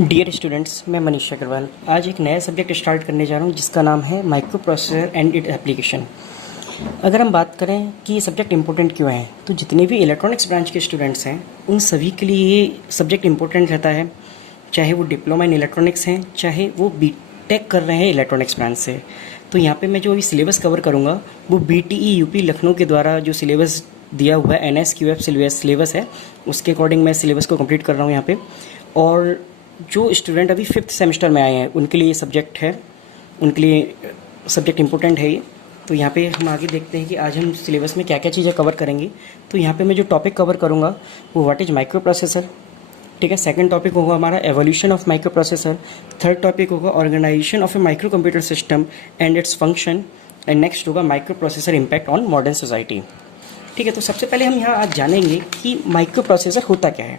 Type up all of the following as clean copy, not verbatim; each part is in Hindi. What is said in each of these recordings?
डियर स्टूडेंट्स, मैं मनीष अग्रवाल आज एक नया सब्जेक्ट स्टार्ट करने जा रहा हूँ जिसका नाम है micro processor and it application. अगर हम बात करें कि ये सब्जेक्ट इंपॉर्टेंट क्यों है, तो जितने भी इलेक्ट्रॉनिक्स ब्रांच के स्टूडेंट्स हैं उन सभी के लिए ये सब्जेक्ट इंपॉर्टेंट रहता है, चाहे वो डिप्लोमा इन इलेक्ट्रॉनिक्स हैं, चाहे वो बीटेक कर रहे हैं इलेक्ट्रॉनिक्स ब्रांच से। तो यहाँ पे मैं जो अभी सिलेबस कवर करूँगा वो BTE यूपी लखनऊ के द्वारा जो सिलेबस दिया हुआ है NSQF सिलेबस है, उसके अकॉर्डिंग मैं सिलेबस को कंप्लीट कर रहा हूँ यहाँ पे। और जो स्टूडेंट अभी 5th सेमेस्टर में आए हैं उनके लिए ये सब्जेक्ट है, उनके लिए सब्जेक्ट इंपॉर्टेंट है ये। तो यहाँ पे हम आगे देखते हैं कि आज हम सिलेबस में क्या क्या चीज़ें कवर करेंगे। तो यहाँ पे मैं जो टॉपिक कवर करूँगा वो व्हाट इज़ माइक्रो प्रोसेसर, ठीक है। सेकंड टॉपिक होगा हमारा evolution of microprocessor. Third topic होगा organisation of a microcomputer system and its function. And next होगा microprocessor impact on modern society, ठीक है। तो सबसे पहले हम यहाँ आज जानेंगे कि माइक्रो प्रोसेसर होता क्या है।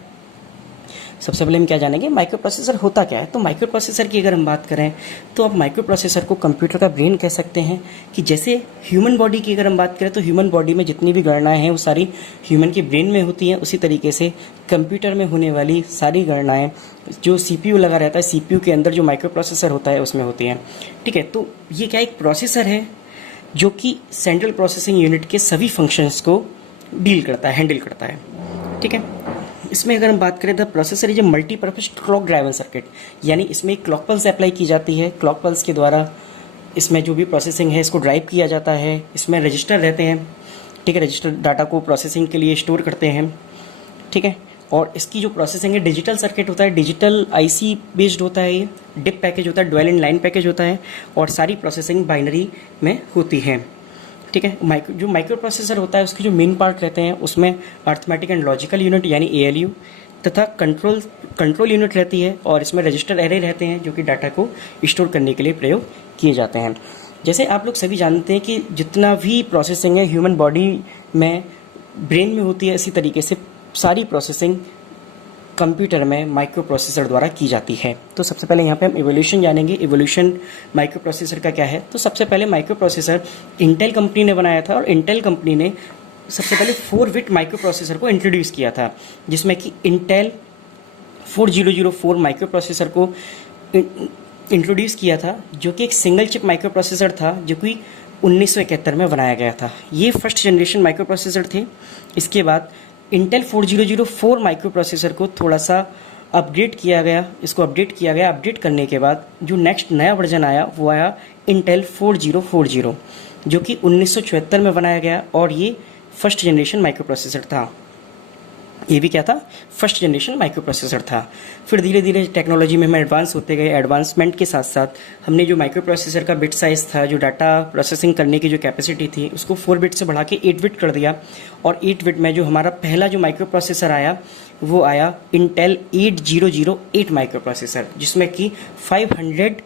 सबसे पहले हम क्या जानेंगे, माइक्रो प्रोसेसर होता क्या है। तो माइक्रो प्रोसेसर की अगर हम बात करें तो आप माइक्रो प्रोसेसर को कंप्यूटर का ब्रेन कह सकते हैं। कि जैसे ह्यूमन बॉडी की अगर हम बात करें तो ह्यूमन बॉडी में जितनी भी गणनाएं हैं वो सारी ह्यूमन के ब्रेन में होती हैं, उसी तरीके से कंप्यूटर में होने वाली सारी गणनाएं जो CPU लगा रहता है, CPU के अंदर जो माइक्रो प्रोसेसर होता है उसमें होती हैं, ठीक है। तो ये क्या एक प्रोसेसर है जो कि सेंट्रल प्रोसेसिंग यूनिट के सभी फंक्शंस को डील करता है, हैंडल करता है, ठीक है। इसमें अगर हम बात करें the processor is a multipurpose clock driven circuit, यानी इसमें एक क्लॉक पल्स अप्लाई की जाती है। क्लॉक पल्स के द्वारा इसमें जो भी प्रोसेसिंग है इसको ड्राइव किया जाता है। इसमें रजिस्टर रहते हैं, ठीक है, रजिस्टर डाटा को प्रोसेसिंग के लिए स्टोर करते हैं, ठीक है। और इसकी जो प्रोसेसिंग है डिजिटल सर्किट होता है, डिजिटल IC बेस्ड होता है, ये डिप पैकेज होता है, ड्वेल इन लाइन पैकेज होता है, और सारी प्रोसेसिंग बाइनरी में होती है, ठीक है। जो माइक्रो प्रोसेसर होता है उसके जो मेन पार्ट रहते हैं उसमें अर्थमेटिक एंड लॉजिकल यूनिट यानी ALU तथा कंट्रोल यूनिट रहती है, और इसमें रजिस्टर एरे रहते हैं जो कि डाटा को स्टोर करने के लिए प्रयोग किए जाते हैं। जैसे आप लोग सभी जानते हैं कि जितना भी प्रोसेसिंग है ह्यूमन बॉडी में ब्रेन में होती है, इसी तरीके से सारी प्रोसेसिंग कंप्यूटर में माइक्रो प्रोसेसर द्वारा की जाती है। तो सबसे पहले यहाँ पे हम इवोल्यूशन जानेंगे। इवोल्यूशन माइक्रो प्रोसेसर का क्या है। तो सबसे पहले माइक्रो प्रोसेसर इंटेल कंपनी ने बनाया था, और इंटेल कंपनी ने सबसे पहले 4 बिट माइक्रो प्रोसेसर को इंट्रोड्यूस किया था, जिसमें कि इंटेल 4004 माइक्रो प्रोसेसर को इंट्रोड्यूस किया था, जो कि एक सिंगल चिप माइक्रो प्रोसेसर था जो कि 1971 में बनाया गया था। ये फर्स्ट जनरेशन माइक्रो प्रोसेसर थे। इसके बाद इंटेल 4004 माइक्रो प्रोसेसर को थोड़ा सा अपग्रेड किया गया, इसको अपडेट किया गया। अपडेट करने के बाद जो नेक्स्ट नया वर्जन आया वो आया इंटेल 4040, जो कि 1976 में बनाया गया, और ये फर्स्ट जनरेशन माइक्रो प्रोसेसर था। ये भी क्या था, फर्स्ट जनरेशन माइक्रो प्रोसेसर था। फिर धीरे धीरे टेक्नोलॉजी में हम एडवांस होते गए। एडवांसमेंट के साथ साथ हमने जो माइक्रो प्रोसेसर का बिट साइज़ था, जो डाटा प्रोसेसिंग करने की जो कैपेसिटी थी, उसको 4 बिट से बढ़ा के 8 बिट कर दिया। और 8 बिट में जो हमारा पहला जो माइक्रो प्रोसेसर आया वो आया इंटेल 8008 माइक्रो प्रोसेसर, जिसमें कि 500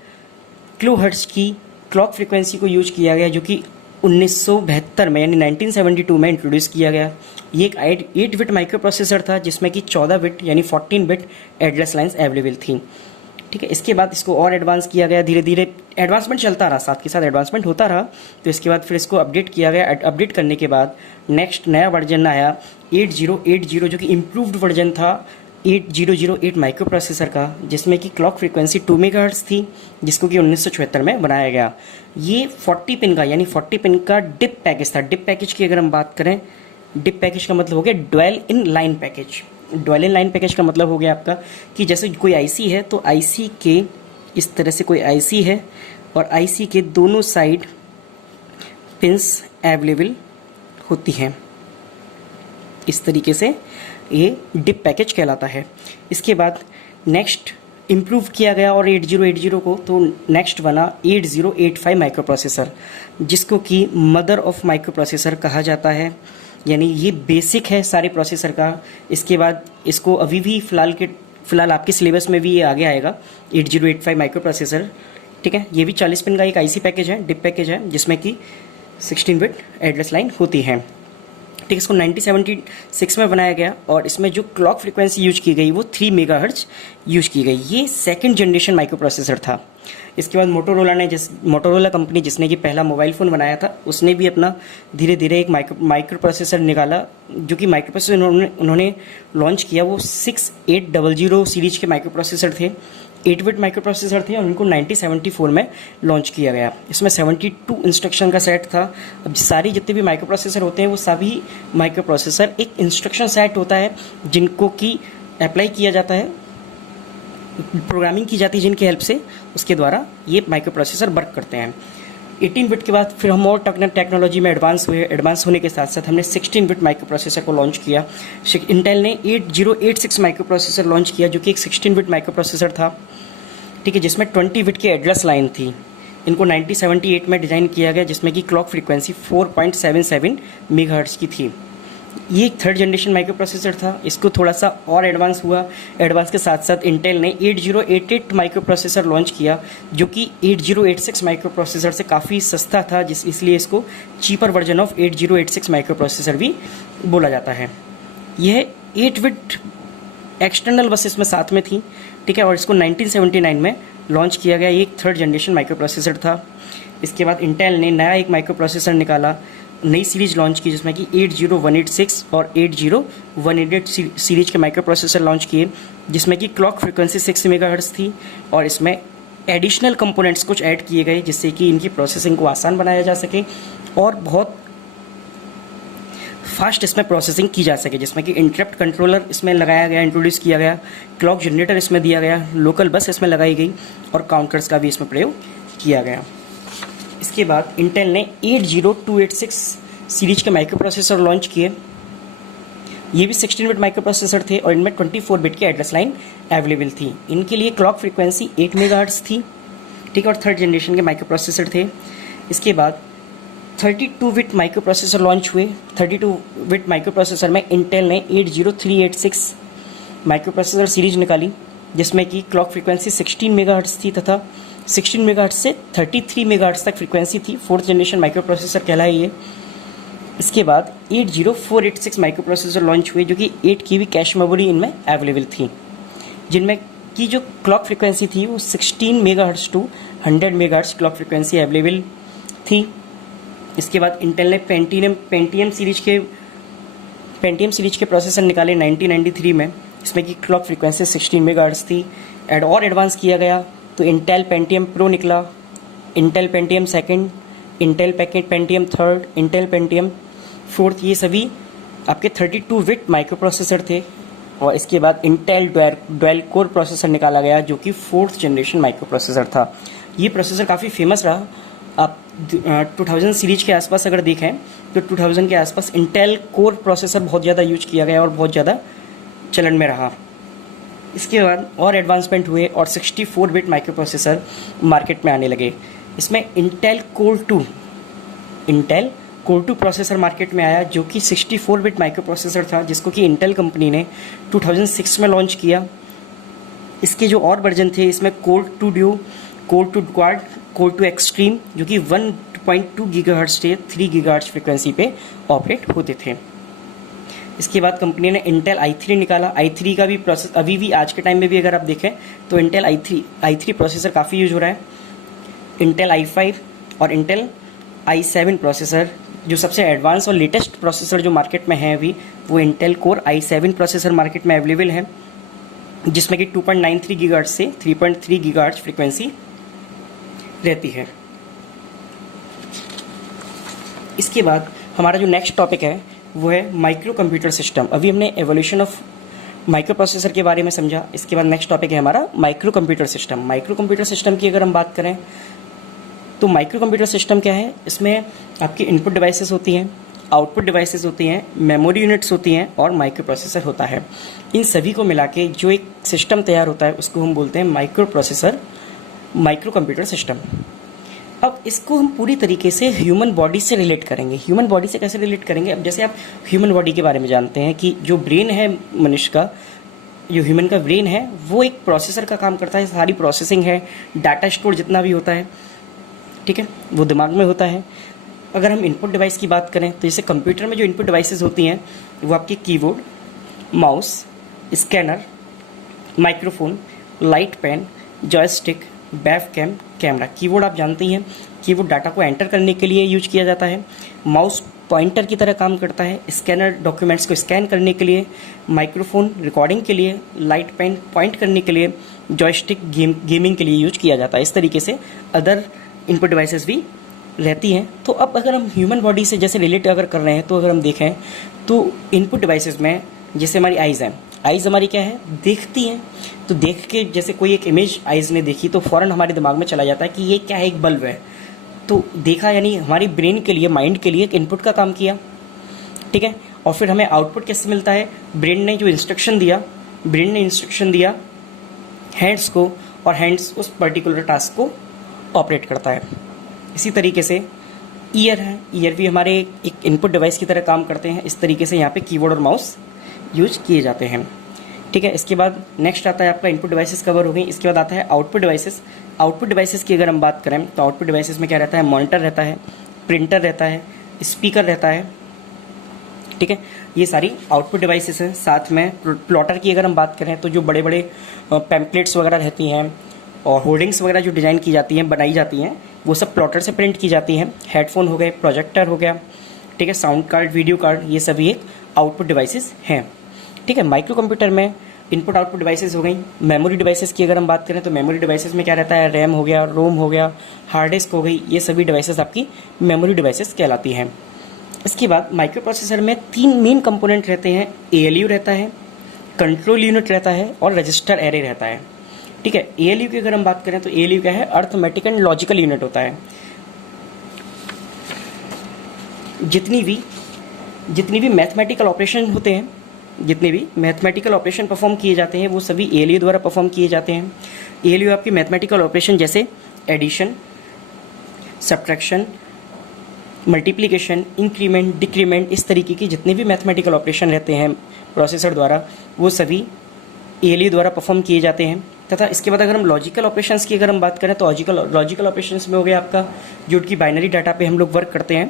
किलोहर्ट्ज़ की क्लॉक फ्रिक्वेंसी को यूज किया गया, जो कि 1972 में यानी 1972 में इंट्रोड्यूस किया गया। ये एक 8 बिट माइक्रो प्रोसेसर था जिसमें कि 14 बिट यानी 14 बिट एड्रेस लाइंस अवेलेबल थी, ठीक है। इसके बाद इसको और एडवांस किया गया, धीरे धीरे एडवांसमेंट चलता रहा, साथ के साथ एडवांसमेंट होता रहा। तो इसके बाद फिर इसको अपडेट किया गया। अपडेट करने के बाद नेक्स्ट नया वर्जन आया 8080, जो कि इम्प्रूव्ड वर्जन था 8008 माइक्रो प्रोसेसर का, जिसमें कि क्लॉक फ्रीक्वेंसी 2 मेगाहर्ट्ज़ थी, जिसको कि 1976 में बनाया गया। ये 40 पिन का यानी 40 पिन का डिप पैकेज था। डिप पैकेज की अगर हम बात करें, डिप पैकेज का मतलब हो गया dual in line package. Dual in line package का मतलब हो गया आपका कि जैसे कोई IC है तो IC के इस तरह से कोई IC है, और IC के दोनों साइड पिन्स अवेलेबल होती हैं, इस तरीके से ये डिप पैकेज कहलाता है। इसके बाद नेक्स्ट इम्प्रूव किया गया और 8080 को, तो नेक्स्ट बना 8085 माइक्रो प्रोसेसर, जिसको कि मदर ऑफ माइक्रो प्रोसेसर कहा जाता है, यानी ये बेसिक है सारे प्रोसेसर का। इसके बाद इसको अभी भी फ़िलहाल आपके सिलेबस में भी ये आगे आएगा 8085 माइक्रो प्रोसेसर, ठीक है। ये भी 40 पिन का एक IC पैकेज है, डिप पैकेज है, जिसमें कि 16 बिट एड्रेस लाइन होती है, ठीक। इसको 1976 में बनाया गया, और इसमें जो क्लॉक फ्रीक्वेंसी यूज की गई वो 3 मेगाहर्ट्ज़ यूज की गई। ये सेकंड जनरेशन माइक्रो प्रोसेसर था। इसके बाद मोटोरोला कंपनी जिसने कि पहला मोबाइल फ़ोन बनाया था, उसने भी अपना धीरे धीरे एक माइक्रो प्रोसेसर निकाला, जो कि माइक्रो प्रोसेसर उन्होंने लॉन्च किया। वो 6800 सीरीज के माइक्रो प्रोसेसर थे, 8 बिट माइक्रो प्रोसेसर थे और इनको 1974 में लॉन्च किया गया। इसमें 72 इंस्ट्रक्शन का सेट था। अब सारी जितने भी माइक्रो प्रोसेसर होते हैं वो सभी माइक्रो प्रोसेसर एक इंस्ट्रक्शन सेट होता है जिनको कि अप्लाई किया जाता है, प्रोग्रामिंग की जाती है जिनकी हेल्प से, उसके द्वारा ये माइक्रो प्रोसेसर वर्क करते हैं। 18 बिट के बाद फिर हम और टेक्नोलॉजी में एडवांस हुए। एडवांस होने के साथ साथ हमने 16 बिट माइक्रो प्रोसेसर को लॉन्च किया। इंटेल ने 8086 माइक्रो प्रोसेसर लॉन्च किया जो कि एक 16 बिट माइक्रो प्रोसेसर था, ठीक है, जिसमें 20 बिट की एड्रेस लाइन थी। इनको 1978 में डिज़ाइन किया गया जिसमें कि क्लॉक फ्रीक्वेंसी 4.77 मेगाहर्ट्ज़ की थी। ये एक थर्ड जनरेशन माइक्रो प्रोसेसर था। इसको थोड़ा सा और एडवांस हुआ। एडवांस के साथ साथ इंटेल ने 8088 माइक्रो प्रोसेसर लॉन्च किया जो कि 8086 माइक्रो प्रोसेसर से काफ़ी सस्ता था, इसलिए इसको cheaper version of 8086 micro processor भी बोला जाता है। यह 8 बिट एक्सटर्नल बस इसमें साथ में थी, ठीक है, और इसको 1979 में लॉन्च किया गया। ये एक थर्ड जनरेशन माइक्रो प्रोसेसर था। इसके बाद इंटेल ने नया एक माइक्रो प्रोसेसर निकाला, नई सीरीज लॉन्च की जिसमें कि 80186 और 80188 सीरीज के माइक्रो प्रोसेसर लॉन्च किए, जिसमें कि क्लॉक फ्रीक्वेंसी 6 मेगाहर्ट्ज़ थी और इसमें एडिशनल कंपोनेंट्स कुछ ऐड किए गए जिससे कि इनकी प्रोसेसिंग को आसान बनाया जा सके और बहुत फास्ट इसमें प्रोसेसिंग की जा सके, जिसमें कि इंटरप्ट कंट्रोलर इसमें लगाया गया, इंट्रोड्यूस किया गया, क्लॉक जनरेटर इसमें दिया गया, लोकल बस इसमें लगाई गई और काउंटर्स का भी इसमें प्रयोग किया गया। इसके बाद इंटेल ने 80286 सीरीज के माइक्रो प्रोसेसर लॉन्च किए। ये भी 16 बिट माइक्रो प्रोसेसर थे और इनमें 24 बिट की एड्रेस लाइन अवेलेबल थी। इनके लिए क्लॉक फ्रीक्वेंसी 8 मेगाहर्ट्ज़ थी, ठीक है, और थर्ड जनरेशन के माइक्रो प्रोसेसर थे। इसके बाद 32 बिट माइक्रो प्रोसेसर लॉन्च हुए। 32 बिट माइक्रो प्रोसेसर में इंटेल ने 80386 माइक्रो प्रोसेसर सीरीज निकाली जिसमें कि क्लॉक फ्रीक्वेंसी 16 मेगाहर्ट्ज़ थी तथा 16 मेगाहर्ट्ज़ से 33 मेगाहर्ट्ज़ तक फ्रीक्वेंसी थी। फोर्थ जनरेशन माइक्रो प्रोसेसर कहलाए ये। इसके बाद 80486 माइक्रो प्रोसेसर लॉन्च हुए जो कि 8 KB कैश मेमोरी इनमें अवेलेबल थी, जिनमें की जो क्लॉक फ्रीक्वेंसी थी वो 16 megahertz to 100 megahertz clock frequency available थी। इसके बाद इंटेल ने पेंटियम सीरीज के प्रोसेसर निकाले 1993 में, इसमें की क्लॉक फ्रीक्वेंसी 16 मेगाहर्ट्ज़ थी। और एडवांस किया गया तो इंटेल पेंटियम प्रो निकला, Intel Pentium second, Intel Pentium third, Intel Pentium fourth, ये सभी आपके 32 बिट माइक्रो प्रोसेसर थे। और इसके बाद इंटेल डुअल कोर प्रोसेसर निकाला गया जो कि फोर्थ जनरेशन माइक्रो प्रोसेसर था। ये प्रोसेसर काफ़ी फेमस रहा। आप 2000 सीरीज के आसपास अगर देखें तो 2000 के आसपास इंटेल कोर प्रोसेसर बहुत ज़्यादा यूज किया गया और बहुत ज़्यादा चलन में रहा। इसके बाद और एडवांसमेंट हुए और 64 बिट माइक्रो प्रोसेसर मार्केट में आने लगे। इसमें इंटेल कोर 2 प्रोसेसर मार्केट में आया जो कि 64 बिट माइक्रो प्रोसेसर था, जिसको कि इंटेल कंपनी ने 2006 में लॉन्च किया। इसके जो और वर्जन थे इसमें core 2 due, core 2 quad, core 2 extreme जो कि 1.2 गीगाहर्ट्ज़ से 3 गीगाहर्ट्ज़ फ्रीक्वेंसी पे ऑपरेट होते थे। इसके बाद कंपनी ने इंटेल i3 निकाला। i3 का भी प्रोसेस अभी भी आज के टाइम में भी अगर आप देखें तो इंटेल i3 प्रोसेसर काफ़ी यूज हो रहा है। इंटेल i5 और इंटेल i7 प्रोसेसर, जो सबसे एडवांस और लेटेस्ट प्रोसेसर जो मार्केट में है अभी, वो Intel core i7 processor market में अवेलेबल है, जिसमें कि 2.93 गीगाहर्ट्ज़ से 3.3 गीगाहर्ट्ज़ फ्रीक्वेंसी रहती है। इसके बाद हमारा जो नेक्स्ट टॉपिक है वो है माइक्रो कंप्यूटर सिस्टम। अभी हमने एवोल्यूशन ऑफ माइक्रो प्रोसेसर के बारे में समझा। इसके बाद नेक्स्ट टॉपिक है हमारा micro computer system. Micro computer system की अगर हम बात करें तो माइक्रो कंप्यूटर सिस्टम क्या है, इसमें आपकी इनपुट डिवाइसेस होती हैं, आउटपुट डिवाइसेस होती हैं, मेमोरी यूनिट्स होती हैं और माइक्रो प्रोसेसर होता है। इन सभी को मिला के जो एक सिस्टम तैयार होता है उसको हम बोलते हैं माइक्रो कंप्यूटर सिस्टम। अब इसको हम पूरी तरीके से ह्यूमन बॉडी से रिलेट करेंगे। ह्यूमन बॉडी से कैसे रिलेट करेंगे? अब जैसे आप ह्यूमन बॉडी के बारे में जानते हैं कि जो ब्रेन है मनुष्य का, जो ह्यूमन का ब्रेन है वो एक प्रोसेसर का काम करता है। सारी प्रोसेसिंग है, डाटा स्टोर जितना भी होता है, ठीक है, वो दिमाग में होता है। अगर हम इनपुट डिवाइस की बात करें तो जैसे कंप्यूटर में जो इनपुट डिवाइसेस होती हैं वो आपकी keyboard, mouse, scanner, microphone, light pen, joystick, webcam, camera. Keyboard आप जानते ही हैं, कीबोर्ड डाटा को एंटर करने के लिए यूज किया जाता है। माउस पॉइंटर की तरह काम करता है, स्कैनर डॉक्यूमेंट्स को स्कैन करने के लिए, माइक्रोफोन रिकॉर्डिंग के लिए, लाइट पेन पॉइंट करने के लिए, जॉयस्टिक गेमिंग के लिए यूज किया जाता है। इस तरीके से अदर इनपुट डिवाइसेस भी रहती हैं। तो अब अगर हम ह्यूमन बॉडी से जैसे रिलेट अगर कर रहे हैं तो अगर हम देखें तो इनपुट डिवाइसेस में जैसे हमारी आइज़ हैं, आइज़ हमारी क्या है, देखती हैं। तो देख के जैसे कोई एक इमेज आइज़ ने देखी तो फ़ौरन हमारे दिमाग में चला जाता है कि ये क्या है, एक बल्ब है। तो देखा यानी हमारी ब्रेन के लिए, माइंड के लिए एक इनपुट का काम किया, ठीक है। और फिर हमें आउटपुट कैसे मिलता है, ब्रेन ने इंस्ट्रक्शन दिया हैंड्स को, और हैंड्स उस पर्टिकुलर टास्क को ऑपरेट करता है। इसी तरीके से ईयर है, ईयर भी हमारे एक इनपुट डिवाइस की तरह काम करते हैं। इस तरीके से यहाँ पे कीबोर्ड और माउस यूज किए जाते हैं, ठीक है। इसके बाद नेक्स्ट आता है आपका इनपुट डिवाइसेस कवर हो गई। इसके बाद आता है आउटपुट डिवाइसेस। आउटपुट डिवाइसेस की अगर हम बात करें तो आउटपुट डिवाइसेस में क्या रहता है, मॉनिटर रहता है, प्रिंटर रहता है, स्पीकर रहता है, ठीक है। ये सारी आउटपुट डिवाइसेस हैं। साथ में प्लॉटर की अगर हम बात करें तो जो बड़े बड़े पैम्पलेट्स वगैरह रहती हैं और होर्डिंग्स वगैरह जो डिज़ाइन की जाती हैं, बनाई जाती हैं, वो सब प्लॉटर से प्रिंट की जाती हैं। हेडफोन हो गए, प्रोजेक्टर हो गया, ठीक है, साउंड कार्ड, वीडियो कार्ड, ये सभी एक आउटपुट डिवाइसेस हैं, ठीक है। माइक्रो कंप्यूटर में इनपुट आउटपुट डिवाइसेस हो गई। मेमोरी डिवाइसेस की अगर हम बात करें तो मेमोरी डिवाइसेस में क्या रहता है, रैम हो गया, रोम हो गया, हार्ड डिस्क हो गई, ये सभी डिवाइसेस आपकी मेमोरी डिवाइसेस कहलाती हैं। इसके बाद माइक्रो प्रोसेसर में 3 मेन कंपोनेंट रहते हैं, ALU रहता है, कंट्रोल यूनिट रहता है और रजिस्टर एरे रहता है, ठीक है। ALU की अगर हम बात करें तो ALU क्या है, अर्थमेटिक एंड लॉजिकल यूनिट होता है। जितनी भी मैथमेटिकल ऑपरेशन होते हैं, जितने भी मैथमेटिकल ऑपरेशन परफॉर्म किए जाते हैं वो सभी ALU द्वारा परफॉर्म किए जाते हैं। ALU आपके मैथमेटिकल ऑपरेशन जैसे addition, subtraction, multiplication, increment, decrement, इस तरीके की जितने भी मैथमेटिकल ऑपरेशन रहते हैं प्रोसेसर द्वारा वो सभी ALU द्वारा परफॉर्म किए जाते हैं। तथा इसके बाद अगर हम लॉजिकल ऑपरेशंस की अगर हम बात करें तो लॉजिकल ऑपरेशंस में हो गया आपका जो कि बाइनरी डाटा पे हम लोग वर्क करते हैं,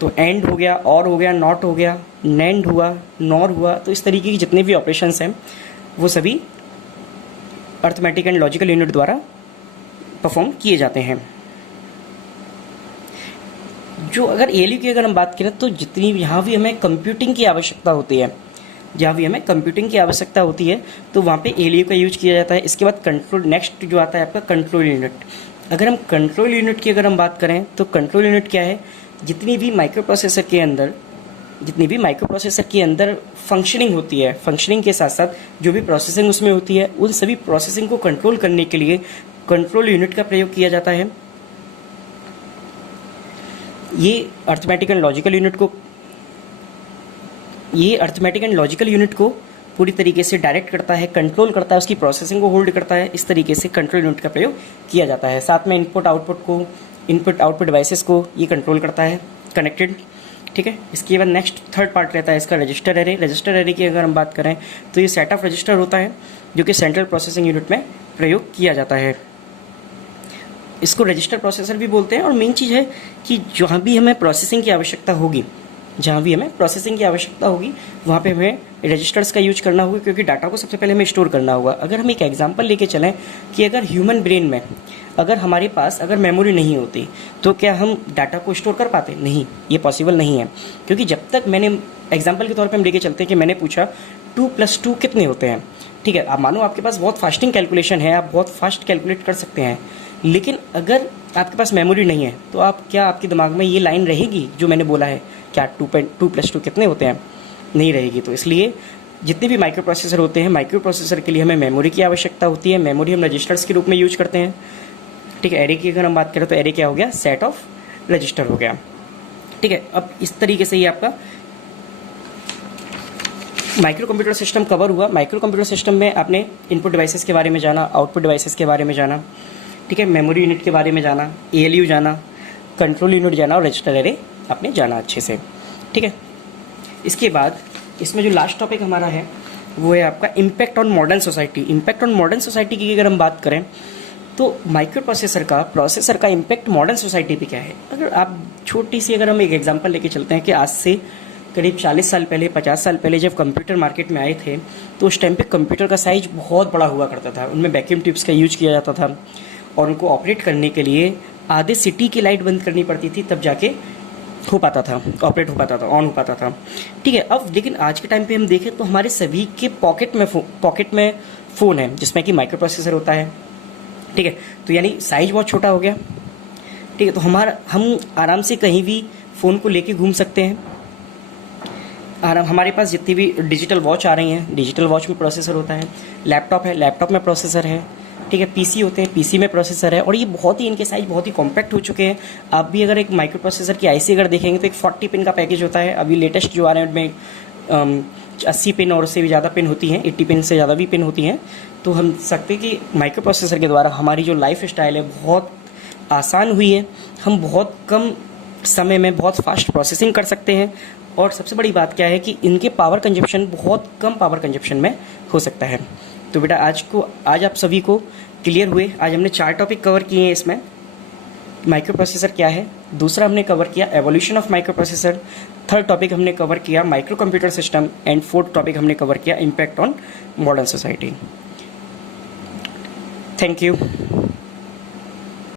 तो एंड हो गया, और हो गया, नॉट हो गया, नैंड हुआ, नॉर हुआ, तो इस तरीके की जितने भी ऑपरेशंस हैं वो सभी अर्थमेटिक एंड लॉजिकल यूनिट द्वारा परफॉर्म किए जाते हैं। जो अगर ALU की अगर हम बात करें तो जितनी यहाँ भी हमें कंप्यूटिंग की आवश्यकता होती है, जहाँ भी हमें कंप्यूटिंग की आवश्यकता होती है तो वहाँ पे ALU का यूज किया जाता है। इसके बाद कंट्रोल, नेक्स्ट जो आता है आपका कंट्रोल यूनिट। अगर हम कंट्रोल यूनिट की अगर हम बात करें तो कंट्रोल यूनिट क्या है, जितनी भी माइक्रो प्रोसेसर के अंदर फंक्शनिंग होती है, फंक्शनिंग के साथ साथ जो भी प्रोसेसिंग उसमें होती है, उन सभी प्रोसेसिंग को कंट्रोल करने के लिए कंट्रोल यूनिट का प्रयोग किया जाता है। ये अर्थमेटिक एंड लॉजिकल यूनिट को पूरी तरीके से डायरेक्ट करता है, कंट्रोल करता है, उसकी प्रोसेसिंग को होल्ड करता है। इस तरीके से कंट्रोल यूनिट का प्रयोग किया जाता है। साथ में इनपुट आउटपुट डिवाइसेस को ये कंट्रोल करता है, कनेक्टेड, ठीक है। इसके बाद नेक्स्ट थर्ड पार्ट रहता है इसका रजिस्टर एरे। रजिस्टर एरे की अगर हम बात करें तो ये सेट ऑफ रजिस्टर होता है जो कि सेंट्रल प्रोसेसिंग यूनिट में प्रयोग किया जाता है। इसको रजिस्टर प्रोसेसर भी बोलते हैं। और मेन चीज़ है कि जहाँ भी हमें प्रोसेसिंग की आवश्यकता होगी वहाँ पे हमें रजिस्टर्स का यूज करना होगा, क्योंकि डाटा को सबसे पहले हमें स्टोर करना होगा। अगर हम एक एग्जांपल लेके चलें कि अगर ह्यूमन ब्रेन में अगर हमारे पास अगर मेमोरी नहीं होती तो क्या हम डाटा को स्टोर कर पाते? नहीं, ये पॉसिबल नहीं है। क्योंकि जब तक मैंने एग्जाम्पल के तौर पर हम लेके चलते हैं कि मैंने पूछा 2 + 2 कितने होते हैं, ठीक है। आप मानो आपके पास बहुत फास्टिंग कैलकुलेशन है, आप बहुत फास्ट कैलकुलेट कर सकते हैं, लेकिन अगर आपके पास मेमोरी नहीं है तो आपके दिमाग में ये लाइन रहेगी जो मैंने बोला है, क्या 2 + 2 कितने होते हैं? नहीं रहेगी। तो इसलिए जितने भी माइक्रो प्रोसेसर होते हैं, माइक्रो प्रोसेसर के लिए हमें मेमोरी की आवश्यकता होती है। मेमोरी हम रजिस्टर्स के रूप में यूज करते हैं, ठीक है। एरे की अगर हम बात करें तो एरे क्या हो गया, सेट ऑफ रजिस्टर हो गया, ठीक है। अब इस तरीके से ही आपका माइक्रो कंप्यूटर सिस्टम कवर हुआ। माइक्रो कंप्यूटर सिस्टम में आपने इनपुट डिवाइसेस के बारे में जाना, आउटपुट डिवाइसेस के बारे में जाना, ठीक है, मेमोरी यूनिट के बारे में जाना, ALU जाना, कंट्रोल यूनिट जाना और रजिस्टर एरे आपने जाना अच्छे से, ठीक है। इसके बाद इसमें जो लास्ट टॉपिक हमारा है वो है आपका impact on modern society. Impact on modern society की अगर हम बात करें तो माइक्रो प्रोसेसर का इम्पैक्ट मॉडर्न सोसाइटी पे क्या है। अगर आप छोटी सी अगर हम एक एग्जांपल लेके चलते हैं कि आज से करीब 40 साल पहले, 50 साल पहले जब कंप्यूटर मार्केट में आए थे तो उस टाइम पे कंप्यूटर का साइज बहुत बड़ा हुआ करता था। उनमें वैक्यूम ट्यूब्स का यूज किया जाता था और उनको ऑपरेट करने के लिए आधे सिटी की लाइट बंद करनी पड़ती थी, तब जाके हो पाता था, ऑपरेट हो पाता था, ऑन हो पाता था। ठीक है, अब लेकिन आज के टाइम पे हम देखें तो हमारे सभी के पॉकेट में फ़ोन है जिसमें कि माइक्रो प्रोसेसर होता है। ठीक है, तो यानी साइज बहुत छोटा हो गया। ठीक है, तो हम आराम से कहीं भी फ़ोन को लेके घूम सकते हैं। हमारे पास जितनी भी डिजिटल वॉच आ रही हैं, डिजिटल वॉच में प्रोसेसर होता है। लैपटॉप है, लैपटॉप में प्रोसेसर है। ठीक है, पीसी होते हैं, पीसी में प्रोसेसर है। और ये बहुत ही इनके साइज बहुत ही कॉम्पैक्ट हो चुके हैं। आप भी अगर एक माइक्रो प्रोसेसर की आईसी अगर देखेंगे तो एक 40 पिन का पैकेज होता है। अभी लेटेस्ट जो आ रहे हैं उनमें 80 पिन और उससे भी ज़्यादा पिन होती हैं, 80 पिन से ज़्यादा भी पिन होती हैं। तो हम सकते हैं कि माइक्रो प्रोसेसर के द्वारा हमारी जो लाइफ स्टाइल है बहुत आसान हुई है। हम बहुत कम समय में बहुत फास्ट प्रोसेसिंग कर सकते हैं। और सबसे बड़ी बात क्या है कि इनके पावर कंजप्शन बहुत कम पावर कंजप्शन में हो सकता है। तो बेटा आज आप सभी को क्लियर हुए। आज हमने 4 टॉपिक कवर किए हैं इसमें। माइक्रो प्रोसेसर क्या है, दूसरा हमने कवर किया evolution of microprocessor, third topic हमने कवर किया micro computer system and fourth topic हमने कवर किया impact on modern society. Thank you.